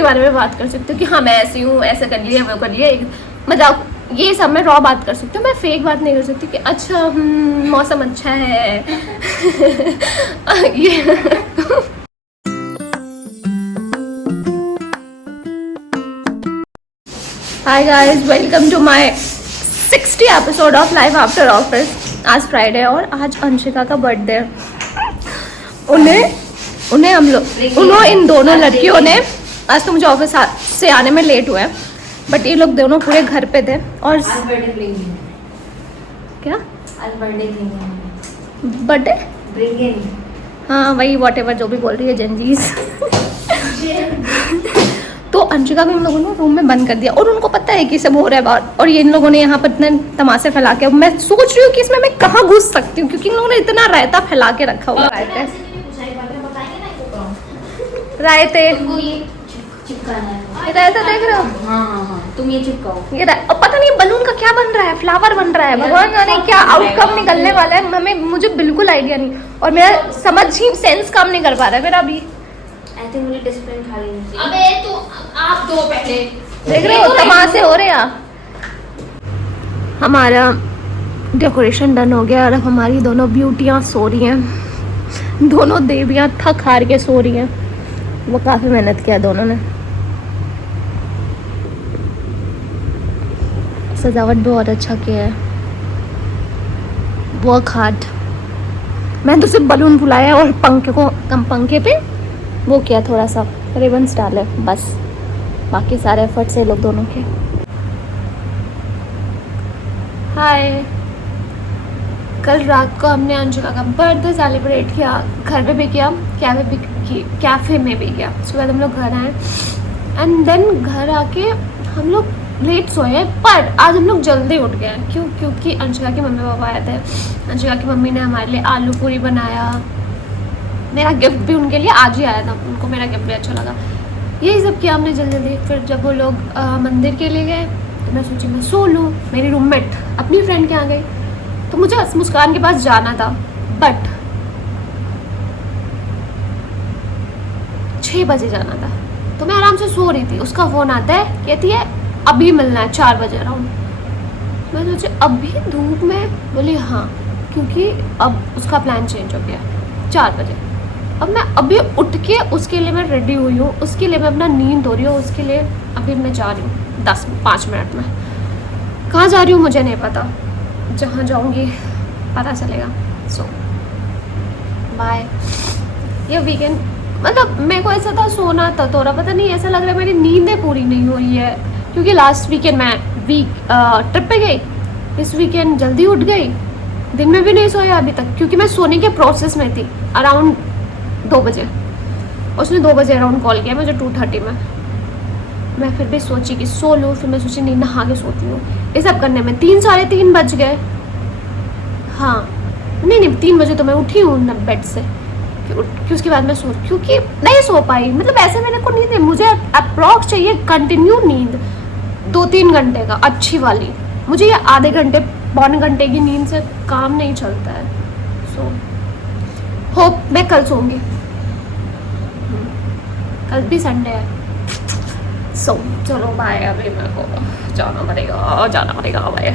के बारे में बात कर सकती हूँ कि हाँ मैं ऐसी हूँ, ऐसा कर लिया, वो कर लिया, मतलब ये सब मैं रॉ बात कर सकती हूँ। मैं फेक बात नहीं कर सकती कि अच्छा मौसम अच्छा है ये hi guys, welcome to my 60 episode of life after office. आज फ्राइडे है और आज अंशिका का बर्थडे है। उन्हें हम लोग इन दोनों लड़कियों ने, आज तो मुझे ऑफिस से आने में लेट हुआ है, बट ये लोग दोनों पूरे घर पे थे। और क्या बर्थडे हाँ वही वॉटेवर जो भी बोल रही है जनजीज तो अंशिका को इन लोगों ने रूम में बंद कर दिया और उनको पता है कि सब हो रहा है बात, और ये इन लोगों ने यहाँ पर इतने तमाशे फैला के, मैं सोच रही हूँ कि इसमें मैं कहाँ घुस सकती हूँ क्योंकि इन लोगों ने इतना रायता फैला के रखा हुआ है। रायते रायता देख रहे हो? हाँ, तुम ये चिपकाओ। ये पता नहीं बलून का क्या बन रहा है, फ्लावर बन रहा है, भगवान जाने क्या आउटकम निकलने वाला है, हमें मुझे बिल्कुल आइडिया नहीं, और मेरा समझ ही सेंस काम नहीं कर पा रहा है मेरा अभी। ऐसे मुझे डिसिप्लिन खा लेनी चाहिए। अबे तो आप दो पहले देख रहे हो तमाशे हो रहे हैं। हमारा डेकोरेशन डन हो गया और अब हमारी दोनों ब्यूटियाँ सो रही हैं, दोनों देवियाँ थक हार के सो रही हैं। वो काफ़ी मेहनत किया दोनों ने, सजावट बहुत अच्छा किया है, वर्क हार्ड। मैंने तो सिर्फ बलून फुलाया और पंखे पे वो किया, थोड़ा सा रिबन्स डाले बस, बाकी सारे एफर्ट से लोग दोनों के। हाय, कल रात को हमने अंशिका का बर्थडे सेलिब्रेट किया, घर पे भी किया, कैफ़े में भी किया। उसके बाद हम लोग घर आए एंड देन घर आके हम लोग लेट सोए, पर आज हम लोग जल्दी उठ गए। क्यों? क्योंकि अंशिका की मम्मी पापा आए थे। अंशिका की मम्मी ने हमारे लिए आलू पूरी बनाया, मेरा गिफ्ट भी उनके लिए आज ही आया था, उनको मेरा गिफ्ट भी अच्छा लगा। यही सब किया हमने जल्दी जल्दी। फिर जब वो लोग मंदिर के लिए गए तो मैं सोची मैं सो लूँ। मेरी रूममेट अपनी फ्रेंड के यहाँ गई, तो मुझे मुस्कान के पास जाना था, बट 6 बजे जाना था, तो मैं आराम से सो रही थी। उसका फ़ोन आता है, कहती है अभी मिलना है 4 बजे अराउंड। मैं सोची अभी धूप में? बोली हाँ, क्योंकि अब उसका प्लान चेंज हो गया 4 बजे। अब मैं अभी उठ के उसके लिए मैं रेडी हुई हूँ, उसके लिए मैं अपना नींद हो रही हूँ, उसके लिए अभी मैं जा रही हूँ 5 मिनट में। कहाँ जा रही हूँ मुझे नहीं पता, जहाँ जाऊँगी पता चलेगा। सो बाय। ये वीकेंड मतलब मेरे को ऐसा था सोना था थोड़ा, पता नहीं ऐसा लग रहा है मेरी नींदें पूरी नहीं हुई है, क्योंकि लास्ट वीकेंड मैं ट्रिप पे गई, इस वीकेंड जल्दी उठ गई, दिन में भी नहीं सोया अभी तक, क्योंकि मैं सोने के प्रोसेस में थी अराउंड 2 बजे। उसने 2 बजे अराउंड कॉल किया मुझे 2:30 में। मैं फिर भी सोची कि सो लूँ, फिर मैं सोची नहीं नहा के सोती हूँ। ये सब करने में 3 साढ़े 3 बज गए। हाँ नहीं 3 बजे तो मैं उठी हूँ बेड से, कि उसके बाद मैं क्योंकि नहीं सो पाई। मतलब ऐसे मेरे को नींद है, मुझे अप्रॉक्स चाहिए कंटिन्यू नींद 2-3 घंटे का अच्छी वाली। मुझे ये आधे घंटे पौने घंटे की नींद से काम नहीं चलता है। सो होप मैं कल सोऊंगी, कल भी संडे है। सो चलो बाय, अभी मेरे को जाना पड़ेगा बाय।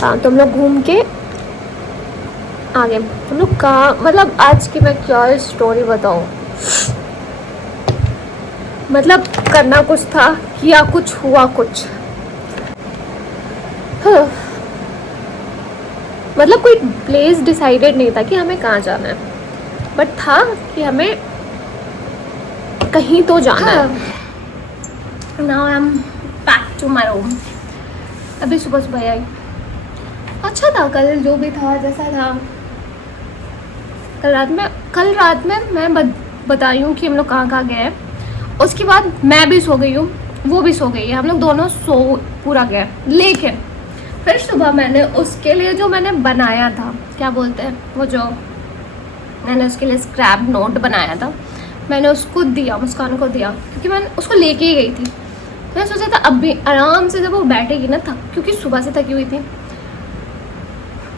हाँ तो हम लोग घूम के आगे, हम लोग कहाँ, मतलब आज की मैं क्या स्टोरी बताऊँ। मतलब करना कुछ था, किया कुछ, हुआ कुछ। हाँ। मतलब कोई प्लेस डिसाइडेड नहीं था कि हमें कहाँ जाना है, बट था कि हमें कहीं तो जाना है। Now I am back to my room. अभी सुबह आई। अच्छा था कल जो भी था, जैसा था कल रात में मैं बताई हूँ कि हम लोग कहाँ कहाँ गए। उसके बाद मैं भी सो गई हूँ, वो भी सो गई है, हम लोग दोनों पूरा गए। लेकिन फिर सुबह मैंने उसके लिए जो मैंने बनाया था, क्या बोलते हैं वो, जो मैंने उसके लिए स्क्रैप नोट बनाया था, मैंने उसको दिया, मुस्कान को दिया, क्योंकि मैं उसको लेके ही गई थी। मैंने सोचा था अब भी आराम से जब वो बैठेगी ना, क्योंकि सुबह से थकी हुई थी,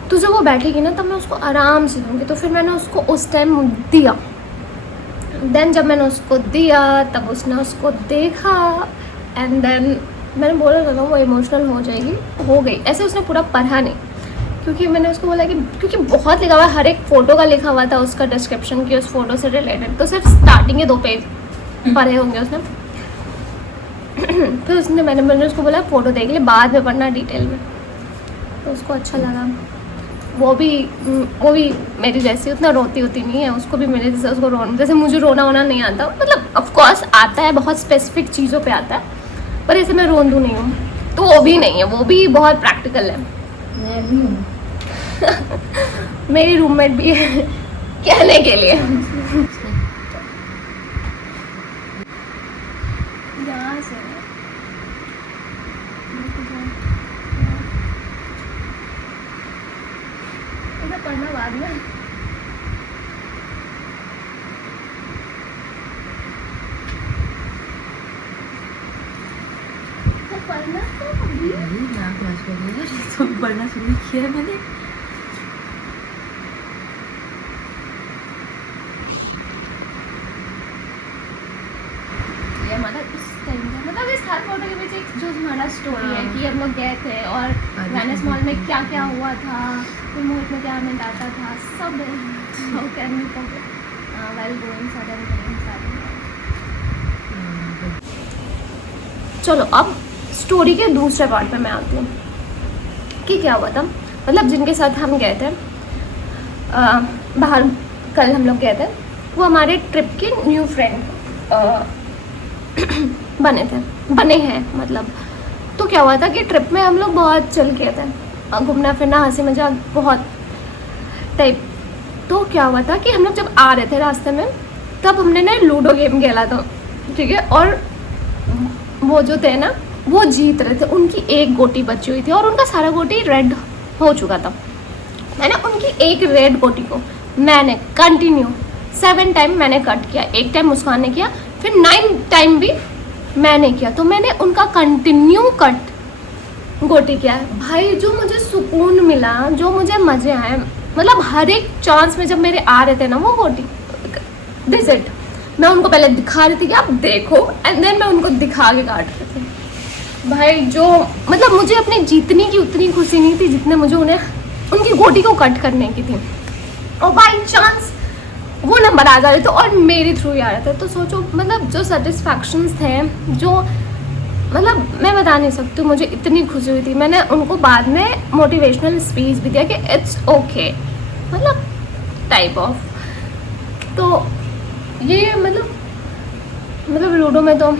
तो जब वो बैठेगी ना तब मैं उसको आराम से दूँगी। तो फिर मैंने उसको उस टाइम दिया। देन जब मैंने उसको दिया तब उसने उसको देखा एंड देन मैंने बोला था ना वो इमोशनल हो जाएगी, हो गई। ऐसे उसने पूरा पढ़ा नहीं, क्योंकि मैंने उसको बोला कि क्योंकि बहुत लिखा हुआ है, हर एक फ़ोटो का लिखा हुआ था उसका डिस्क्रिप्शन की उस फोटो से रिलेटेड। तो सिर्फ स्टार्टिंग के 2 पेज पढ़े होंगे उसने। फिर उसने मैंने उसको बोला फ़ोटो देख ले, बाद में पढ़ना डिटेल में। तो उसको अच्छा लगा। वो भी मेरी जैसी उतना रोती होती नहीं है, उसको भी मेरे जैसे उसको रोना, जैसे मुझे रोना वोना नहीं आता, मतलब ऑफ कोर्स आता है, बहुत स्पेसिफिक चीज़ों पे आता है, पर ऐसे मैं रोंदू नहीं हूँ। तो वो भी नहीं है, वो भी बहुत प्रैक्टिकल है। मैं भी हूँ। मेरी रूममेट भी है कहने के लिए। यहाँ से इसे पढ़ना बाद में। तो पढ़ना तो अभी पढ़ना शुरू किया है मैंने। ये मतलब इस टाइम का मतलब इस हर फोटो के पीछे एक जो हमारा स्टोरी है कि हम लोग गए थे और वेनिस मॉल में क्या क्या हुआ था, फिर मोहित में क्या हमें डांटा था, सब how can we forget while going sudden. चलो अब स्टोरी के दूसरे पार्ट पे मैं आती हूँ कि क्या हुआ था। मतलब जिनके साथ हम गए थे बाहर, कल हम लोग गए थे, वो हमारे ट्रिप के न्यू फ्रेंड बने हैं मतलब। तो क्या हुआ था कि ट्रिप में हम लोग बहुत चल गए थे, घूमना फिरना, हंसी मजाक बहुत टाइप। तो क्या हुआ था कि हम लोग जब आ रहे थे रास्ते में तब हमने ना लूडो गेम खेला था, ठीक है। और वो जो थे ना वो जीत रहे थे, उनकी एक गोटी बची हुई थी और उनका सारा गोटी रेड हो चुका था। मैंने उनकी एक रेड गोटी को मैंने कंटिन्यू 7 टाइम मैंने कट किया। एक टाइम मुस्कान ने किया, फिर 9 टाइम भी मैंने किया। तो मैंने उनका कंटिन्यू कट गोटी किया है भाई। जो मुझे सुकून मिला, जो मुझे मज़े आए, मतलब हर एक चांस में जब मेरे आ रहे थे ना वो गोटी दिस इट, मैं उनको पहले दिखा रही थी कि आप देखो, एंड देन मैं उनको दिखा के काट रही थी भाई। जो मतलब मुझे अपनी जीतने की उतनी खुशी नहीं थी जितने मुझे उन्हें उनकी गोटी को कट करने की थी। और बाई चांस वो नंबर आ जा रहे थे और मेरे थ्रू ही आ रहे थे। तो सोचो मतलब जो सेटिस्फैक्शंस थे, जो मतलब मैं बता नहीं सकती, मुझे इतनी खुशी हुई थी। मैंने उनको बाद में मोटिवेशनल स्पीच भी दिया कि इट्स ओके, मतलब टाइप ऑफ। तो ये मतलब लूडो में तो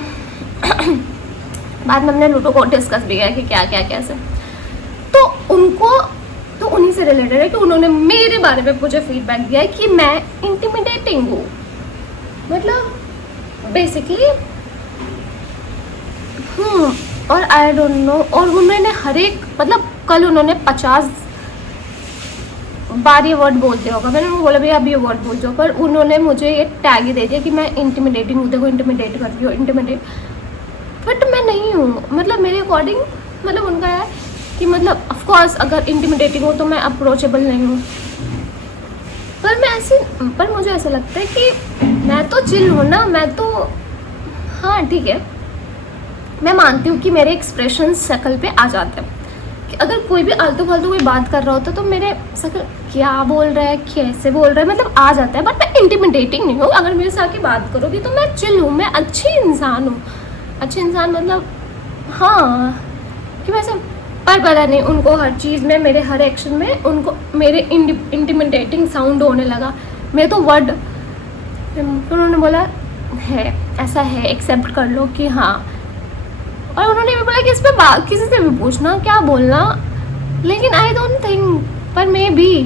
बाद में हमने लूडो को डिस्कस भी किया कि क्या क्या कैसे। तो उनको तो उन्हीं से रिलेटेड है कि उन्होंने मेरे बारे में मुझे फीडबैक दिया है कि मैं इंटिमिडेटिंग हूँ, मतलब बेसिकली और आई डोंट नो। और उन्होंने हर एक मतलब कल उन्होंने 50 बार ये वर्ड बोल दिया होगा, मैंने उनको बोला भैया अब ये वर्ड बोल दो, पर उन्होंने मुझे ये टैग ही दे दिया कि मैं इंटिमिडेटिंग हूँ, देखो इंटिमिडेट कर रही हो, इंटिमिडेट। बट मैं नहीं हूँ, मतलब मेरे अकॉर्डिंग मतलब उनका है कि मतलब ऑफ कोर्स अगर इंटिमिडेटिंग हो तो मैं अप्रोचेबल नहीं हूँ। पर मुझे ऐसा लगता है कि मैं तो चिल हूँ ना, मैं तो हाँ ठीक है, मैं मानती हूँ कि मेरे एक्सप्रेशन शक्ल पे आ जाते हैं कि अगर कोई भी आलतू फालतू कोई बात कर रहा होता तो मेरे शक्ल क्या बोल रहा है, कैसे बोल रहा है, मतलब आ जाता है। बट मैं इंटिमिडेटिंग नहीं हूँ। अगर मेरे से आके बात करोगी तो मैं चिल हूँ, मैं अच्छी इंसान हूँ। अच्छी इंसान मतलब हाँ कि वैसे, पर पता नहीं उनको हर चीज़ में, मेरे हर एक्शन में उनको मेरे इंटिमिडेटिंग साउंड होने लगा। मैं तो वर्ड उन्होंने बोला है ऐसा है, एक्सेप्ट कर लो कि हाँ। और उन्होंने भी बोला कि इस पर बात किसी से भी पूछना क्या बोलना, लेकिन आई डोंट थिंक, पर मे बी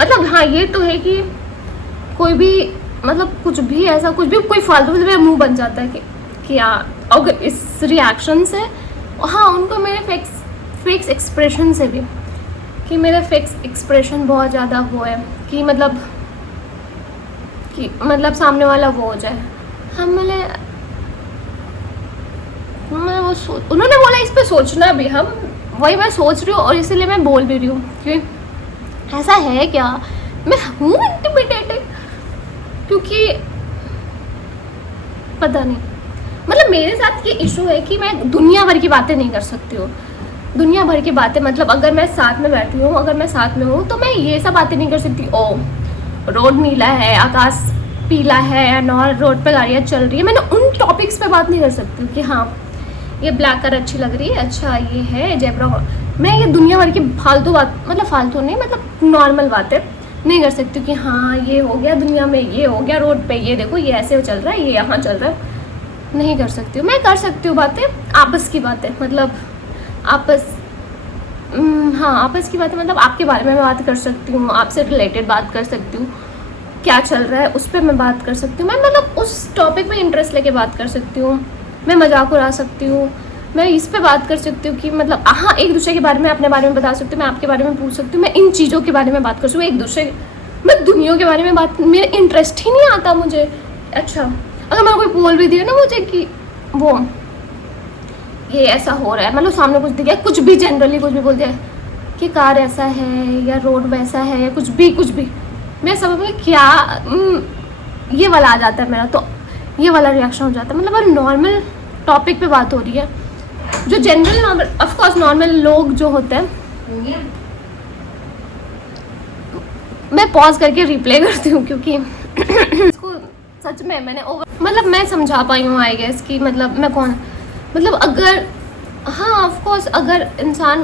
मतलब हाँ ये तो है कि कोई भी मतलब कुछ भी ऐसा कुछ भी कोई फालतू में मुंह बन जाता है कि यार अगर इस रिएक्शन से, हाँ उनको मेरे फेक्स एक्सप्रेशन से भी, कि मेरा फेक्स एक्सप्रेशन बहुत ज़्यादा वो है कि मतलब सामने वाला वो हो जाए। मैं वो उन्होंने बोला इस पे सोचना भी, हम वही मैं सोच रही हूँ और इसीलिए मैं बोल भी रही हूँ कि ऐसा है क्या, मैं हूँ इंटिमिडेटिंग, क्योंकि पता नहीं, मतलब मेरे साथ ये इशू है कि मैं दुनिया भर की बातें नहीं कर सकती हूँ। दुनिया भर की बातें मतलब अगर मैं साथ में बैठी हूँ, अगर मैं साथ में हूँ तो मैं ये सब बातें नहीं कर सकती। ओ रोड नीला है, आकाश पीला है और रोड पे गाड़ियाँ चल रही है, मैंने उन टॉपिक्स पे बात नहीं कर सकती कि हाँ ये ब्लैक कार अच्छी लग रही है, अच्छा ये है जेब्रा। मैं ये दुनिया भर की फालतू बात, मतलब फालतू नहीं, मतलब नॉर्मल बातें नहीं कर सकती कि हाँ ये हो गया, दुनिया में ये हो गया, रोड पे ये देखो ये ऐसे चल रहा है, ये यहाँ चल रहा है, नहीं कर सकती हूँ। मैं कर सकती हूँ बातें, आपस की बातें, मतलब हाँ आपस की बातें, मतलब आपके बारे में मैं बात कर सकती हूँ, आपसे रिलेटेड बात कर सकती हूँ, क्या चल रहा है उस पर मैं बात कर सकती हूँ, मैं मतलब उस टॉपिक में इंटरेस्ट लेके बात कर सकती हूँ, मैं मजाक उड़ा सकती हूँ, मैं इस पे बात कर सकती हूँ कि मतलब हाँ एक दूसरे के बारे में, अपने बारे में बता सकती हूँ, मैं आपके बारे में पूछ सकती हूँ, मैं इन चीज़ों के बारे में बात कर सकती हूँ, एक दूसरे, मैं दुनिया के बारे में बात, मेरा इंटरेस्ट ही नहीं आता मुझे। अच्छा अगर मैं कोई बोल भी दिया ना मुझे कि वो ये ऐसा हो रहा है, मतलब सामने कुछ दिख गया, कुछ भी जनरली कुछ भी बोल दिया कि कार ऐसा है या रोड वैसा है या कुछ भी, मैं सब में क्या ये वाला आ जाता है मेरा, तो ये वाला रिएक्शन हो जाता है। मतलब अगर नॉर्मल टॉपिक पे बात हो रही है, जो जनरल नॉर्मल, ऑफकोर्स नॉर्मल लोग जो होते हैं, मैं पॉज करके रिप्ले करती हूँ क्योंकि इसको सच में मैंने मतलब मैं समझा पाई हूँ आई गेस कि मतलब मैं कौन, मतलब अगर हाँ ऑफकोर्स अगर इंसान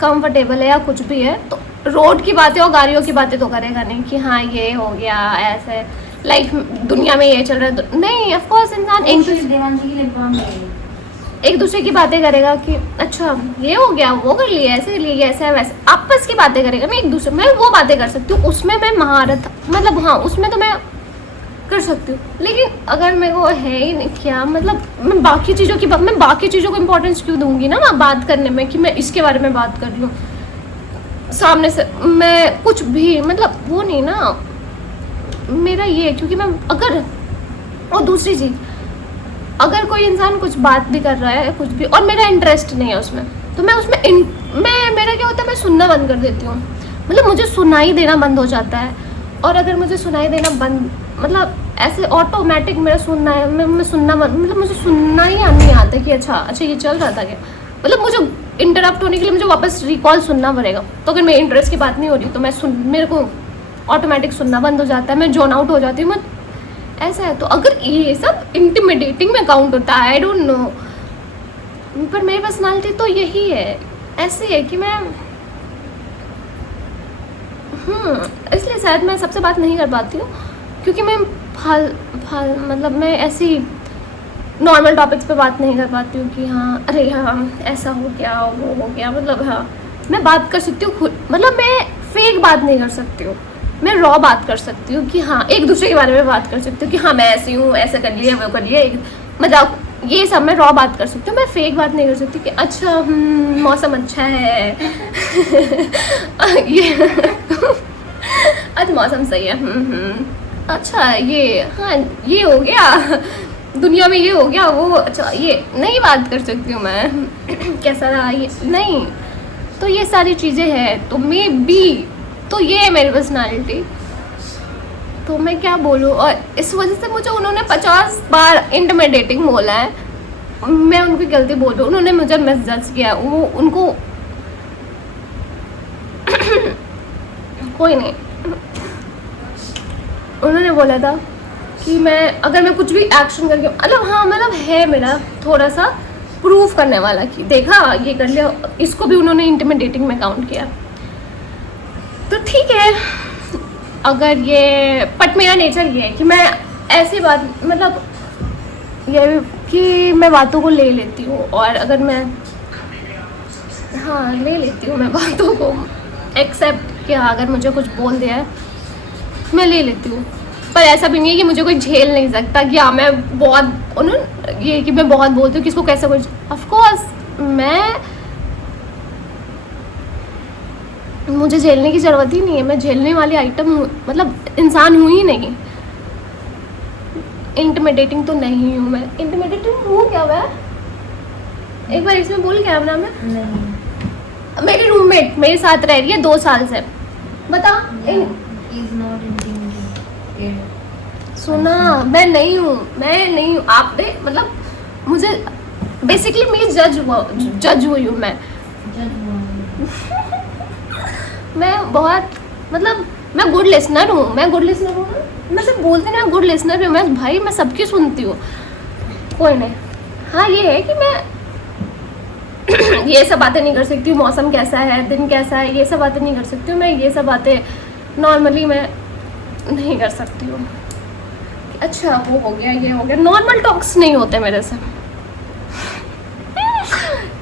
कंफर्टेबल है या कुछ भी है तो रोड की बातें और गाड़ियों की बातें तो करेगा नहीं कि हाँ ये हो गया ऐसे, लाइक दुनिया में ये चल रहा है तो नहीं, ऑफकोर्स इंसान एक दूसरे की बातें करेगा कि अच्छा ये हो गया, वो कर लिया, ऐसे लिए, ऐसा है वैसे, आपस की बातें करेगा ना एक दूसरे, मैं वो बातें कर सकती हूँ, उसमें मैं महारत, मतलब हाँ उसमें तो मैं कर सकती हूँ। लेकिन अगर मेरे को है ही नहीं क्या, मतलब मैं बाकी चीज़ों को इम्पोर्टेंस क्यों दूंगी ना मैं बात करने में, कि मैं इसके बारे में बात कर रही हूँ सामने से, मैं कुछ भी मतलब वो नहीं ना मेरा ये, क्योंकि मैं अगर, और दूसरी चीज़ अगर कोई इंसान कुछ बात भी कर रहा है कुछ भी और मेरा इंटरेस्ट नहीं है उसमें, तो मैं उसमें मेरा क्या होता है, मैं सुनना बंद कर देती हूँ, मतलब मुझे सुनाई देना बंद हो जाता है। और अगर मुझे सुनाई देना बंद, मतलब ऐसे ऑटोमेटिक मेरा सुनना है, मैं सुनना मतलब मुझे सुनना ही नहीं आता कि अच्छा ये चल रहा था क्या, मतलब मुझे इंटरप्ट होने के लिए मुझे वापस रिकॉल सुनना पड़ेगा। तो अगर मेरे इंटरेस्ट की बात नहीं हो रही तो मेरे को ऑटोमेटिक सुनना बंद हो जाता है, मैं जोन आउट हो जाती हूँ, मैं ऐसा है। तो अगर ये सब इंटिमिडेटिंग में काउंट होता है आई डोंट नो, पर मेरी पर्सनालिटी तो यही है, ऐसी है कि मैं इसलिए शायद मैं सबसे बात नहीं कर पाती हूँ, क्योंकि मैं मतलब मैं ऐसी नॉर्मल टॉपिक्स पे बात नहीं कर पाती हूँ कि हाँ अरे हाँ ऐसा हो गया वो हो गया, मतलब हाँ मैं बात कर सकती हूँ खुद, मतलब मैं फेक बात नहीं कर सकती हूँ, मैं रॉ बात कर सकती हूँ कि हाँ एक दूसरे के बारे में बात कर सकती हूँ कि हाँ मैं ऐसी हूँ, ऐसा कर लिया वो कर लिया, मतलब ये सब मैं रॉ बात कर सकती हूँ, मैं फेक बात नहीं कर सकती कि अच्छा मौसम अच्छा है ये आज मौसम सही है, अच्छा ये हाँ ये हो गया, दुनिया में ये हो गया वो, अच्छा ये नहीं बात कर सकती हूँ मैं कैसा रहा ये नहीं, तो ये सारी चीज़ें हैं, तो मे बी तो ये है मेरी पर्सनालिटी, तो मैं क्या बोलूँ। और इस वजह से मुझे उन्होंने 50 बार इंटिमिडेटिंग बोला है, मैं उनकी गलती बोल रही हूँ, उन्होंने मुझे मिसजज किया, वो उनको कोई नहीं, उन्होंने बोला था कि अगर मैं कुछ भी एक्शन करके, मतलब हाँ मतलब है मेरा थोड़ा सा प्रूफ करने वाला कि देखा ये कर लिया, इसको भी उन्होंने इंटिमिडेटिंग में काउंट किया, तो ठीक है। अगर ये बट मेरा नेचर ये है कि मैं ऐसी बात, मतलब ये कि मैं बातों को ले लेती हूँ, और अगर मैं हाँ ले लेती हूँ मैं बातों को, एक्सेप्ट किया, अगर मुझे कुछ बोल दिया है मैं ले लेती हूँ, पर ऐसा भी नहीं है कि मुझे कोई झेल नहीं सकता कि हाँ मैं बहुत ये कि मैं बहुत बोलती हूँ किसको कैसा कुछ, ऑफकोर्स मुझे झेलने की ज़रूरत ही नहीं है, मैं झेलने वाली आइटम हूँ, मतलब इंसान हूँ ही नहीं, इंटिमिडेटिंग तो नहीं हूँ मैं, इंटिमिडेटिंग हूँ क्या मैं, एक बार इसमें बोल कैमरा में नहीं मेरी रूममेट मेरे साथ रह रही है 2 साल से, बता। He's not into it. सुना, मैं नहीं हूँ। आपने मतलब मुझे बेसिकली मेरी जज हुई हूँ मैं। मैं बहुत मतलब मैं गुड लिसनर हूँ ना, मैं सिर्फ बोलते ना गुड लिसनर भी हूँ मैं भाई, मैं सबकी सुनती हूँ, कोई नहीं। हाँ ये है कि मैं ये सब बातें नहीं कर सकती हूँ, मौसम कैसा है, दिन कैसा है, ये सब बातें नहीं कर सकती हूँ मैं। ये सब बातें नॉर्मली मैं नहीं कर सकती हूँ। अच्छा वो हो गया, ये हो गया, नॉर्मल टॉक्स नहीं होते मेरे से।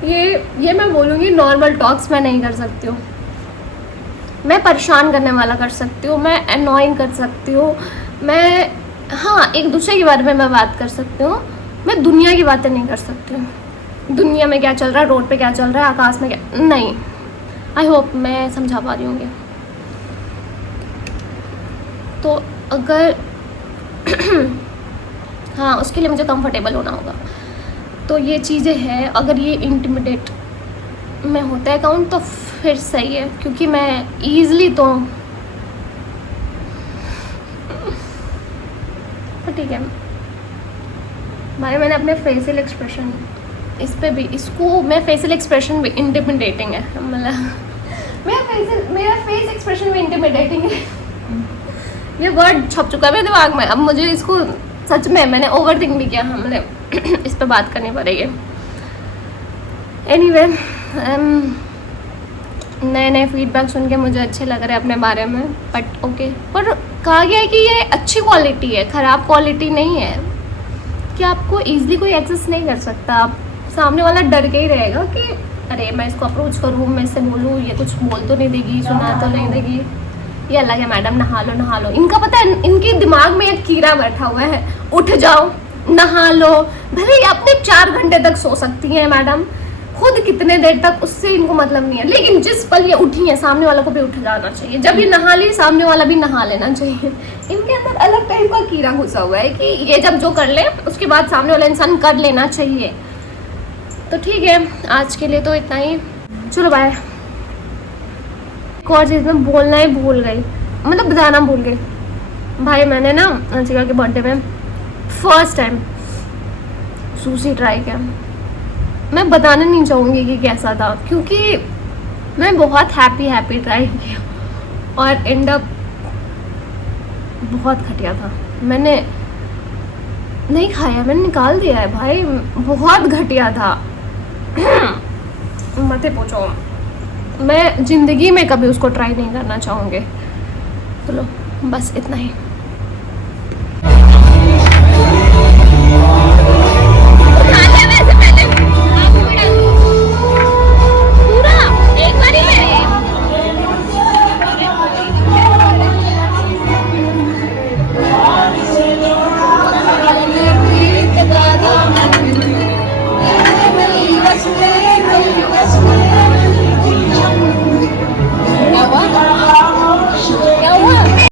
ये मैं बोलूँगी नॉर्मल टॉक्स मैं नहीं कर सकती हूँ। मैं परेशान करने वाला कर सकती हूँ, मैं अनोइंग कर सकती हूँ, मैं हाँ एक दूसरे के बारे में मैं बात कर सकती हूँ, मैं दुनिया की बातें नहीं कर सकती हूँ। दुनिया में क्या चल रहा है, रोड पे क्या चल रहा है, आकाश में क्या, नहीं। आई होप मैं समझा पा रही हूँ। तो अगर हाँ उसके लिए मुझे कंफर्टेबल होना होगा, तो ये चीज़ें हैं। अगर ये इंटिमिडेट में होता है अकाउंट तो फिर सही है, क्योंकि मैं ईज़िली तो ठीक है भाई। मैंने अपने फेशियल एक्सप्रेशन इस पे भी, इसको मैं फेशियल एक्सप्रेशन भी इंटिमिडेटिंग है, मतलब मेरा फेस एक्सप्रेशन भी इंटिमिडेटिंग है। ये वर्ड छप चुका है मेरे दिमाग में, अब मुझे इसको सच में मैंने ओवर थिंक भी किया, हमने इस पे बात करनी पड़ेगी। एनीवे नए फीडबैक सुन के मुझे अच्छे लग रहे हैं अपने बारे में, बट ओके। पर कहा गया है कि ये अच्छी क्वालिटी है, ख़राब क्वालिटी नहीं है, कि आपको ईजिली कोई एक्सेस नहीं कर सकता। आप सामने वाला डर के ही रहेगा कि अरे मैं इसको अप्रोच करूँ, मैं इससे बोलूँ, ये कुछ बोल तो नहीं देगी, सुना तो नहीं देगी, ये अलग है मैडम, नहा लो। इनका पता है, इनके दिमाग में एक कीड़ा बैठा हुआ है, उठ जाओ नहा लो। भले ही अपने 4 घंटे तक सो सकती हैं मैडम, खुद कितने देर तक उससे इनको मतलब नहीं है, लेकिन जिस पल ये उठी है सामने वाला को भी उठ जाना चाहिए, जब ये नहा ली सामने वाला भी नहा लेना चाहिए। इनके अंदर अलग टाइप का कीड़ा घुसा हुआ है कि ये जब जो कर ले उसके बाद सामने वाला इंसान कर लेना चाहिए। तो ठीक है, आज के लिए तो इतना ही, चलो बाय। एक और चीज़ मैं बोलना ही भूल गई, मतलब बताना भूल गई भाई। मैंने ना अंशिका के बर्थडे में फर्स्ट टाइम सुशी ट्राई किया। मैं बताना नहीं चाहूँगी कि कैसा था, क्योंकि मैं बहुत हैप्पी ट्राई किया और एंड अप बहुत घटिया था। मैंने नहीं खाया, मैंने निकाल दिया है भाई, बहुत घटिया था। मत पूछो, मैं ज़िंदगी में कभी उसको ट्राई नहीं करना चाहूँगी। चलो बस इतना ही।